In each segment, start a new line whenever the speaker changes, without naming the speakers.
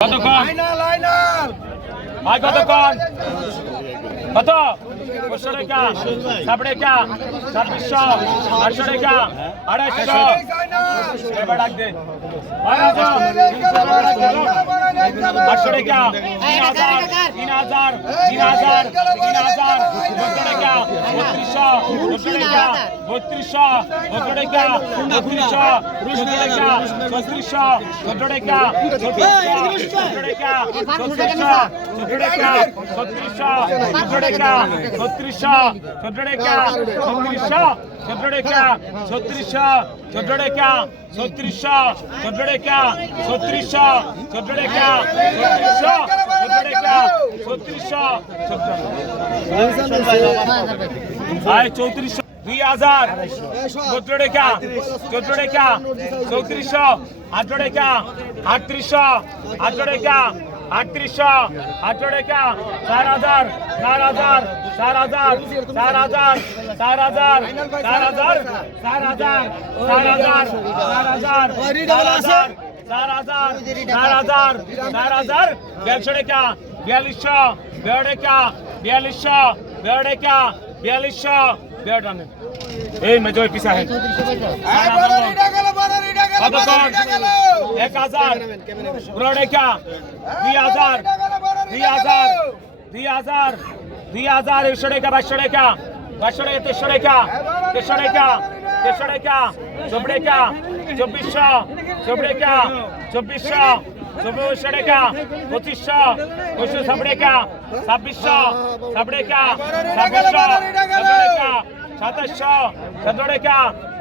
কতক্ষণ? ভাই কতক্ষণ? কত? পাঁচশো টাকা। সাত টাকা। ছাব্বিশশো। আটশো টাকা। আড়াইশো দে। আটশো টাকা। তিন হাজার। তিন হাজার। তিন হাজার। তিন হাজার। টাকা। বত্রিশশো চোদ্দ টাকা বত্রিশশো চোদ্দ টাকা বত্রিশশো চোদ্দ টাকা ছত্রিশশো চোদ্দ টাকা ছত্রিশশো চোদ্দ টাকা ছত্রিশশো চোদ্দ টাকা ছত্রিশশো চোদ্দ টাকা ছত্রিশশো চোদ্দ টাকা ছত্রিশশো চোদ্দ টাকা ছত্রিশশো চোদ্দ টাকা ছত্রিশশো চোদ্দ টাকা ছত্রিশশো চোদ্দ টাকা ছত্রিশশো চোদ্দ টাকা ছত্রিশশো চোদ্দ আয় চৌত্রিশশো দুই হাজার চোদ্দ টাকা চোদ্দ টাকা চৌত্রিশশো আঠারো টাকা আটত্রিশশো আঠারো টাকা আটত্রিশশো আঠারো টাকা চার হাজার চার হাজার চার হাজার চার হাজার চার হাজার চার হাজার চার হাজার চার হাজার চার হাজার চার হাজার চার হাজার চার হাজার দেড়শো টাকা বিয়াল্লিশশো দেড় টাকা বিয়াল্লিশশো দেড় টাকা বিয়াল্লিশশো দেড় টানে এই মেজো পিসা
গেল
কতক্ষণ এক হাজার পুরো টাকা দুই হাজার দুই হাজার দুই হাজার দুই হাজার একশো টাকা বাইশশো টাকা বাইশশো টাকা তেরোশো টাকা তেরোশো টাকা তেরোশো টাকা চব্বিশ টাকা চব্বিশশো, চব্বিশ টাকা চব্বিশশো চব্বিশশো টাকা পঁচিশশো পঁচিশশো ছাব্বিশ টাকা ছাব্বিশশো ছাব্বিশ টাকা ছাব্বিশশো সাতাশশো সতেরো টাকা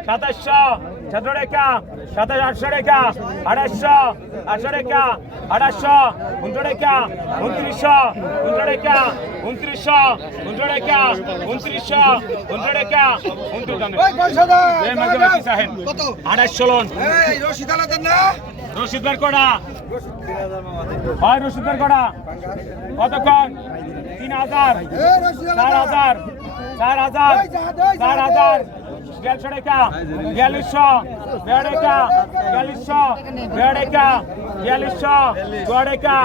সাতাশশো সতেরো টাকা সাতাশ আটশো টাকা আড়াইশো আটশো টাকা আড়াইশো উনশো টাকা উনত্রিশশো উনশো টাকা উনত্রিশশো উনশো টাকা উনত্রিশশো উনশো টাকা উনত্রিশ আড়াইশো লোন
রশিদ আলাদা
রশিদ বের করা হয় রশিদ বের করা কতক্ষণ তিন হাজার। চার হাজার। চার হাজার। চার হাজার। দেড়শো টাকা বিয়াল্লিশশো দেড় টাকা বিয়াল্লিশশো দেড় টাকা বিয়াল্লিশশো চুয়া টাকা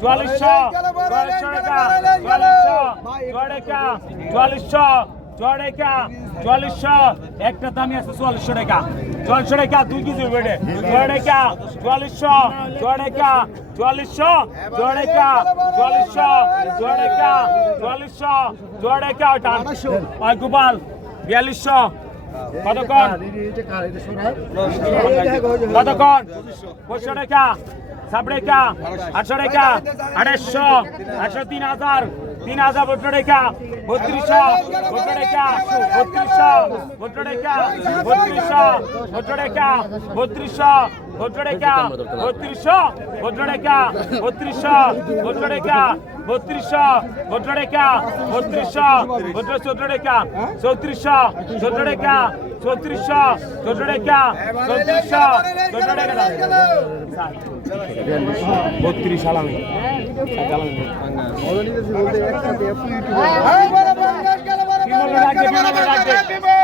চুয়াল্লিশশো চুয়াল্লিশশো টাকা চুয়াল্লিশশো চুয়া টাকা চুয়াল্লিশশো চুয়া টাকা চুয়াল্লিশশো, একটা দামি আছে চুয়াল্লিশশো টাকা চুয়াল্লিশশো টাকা দুই কেজি বেড়ে চুয়া টাকা চুয়াল্লিশশো চুয়া টাকা চুয়াল্লিশশো চুয়া টাকা চুয়াল্লিশশো চুয়া টাকা চুয়াল্লিশশো চুয়া টাকা টান। ওই গোপাল, বিয়াল্লিশশো। কতক্ষণ? কতক্ষণ? পঁচিশশো টাকা আটশো তিন হাজার। তিন হাজার ভোট রেখা বত্রিশশো ভোট রেখা বত্রিশশো ভোট রেখা বত্রিশশো ভোট রেখা ভদ্ররেখা বত্রিশশো ভদ্ররেখা বত্রিশশো ভদ্ররেখা বত্রিশশো ভদ্ররেখা বত্রিশশো ভদ্র চৌদ্ররেখা চৌত্রিশশো চৌদ্ররেখা চৌত্রিশশো চৌদ্ররেখা চৌত্রিশশো চৌদ্ররেখা বত্রিশ আলামী
কি
বলব রাখবে কি বলব রাখবে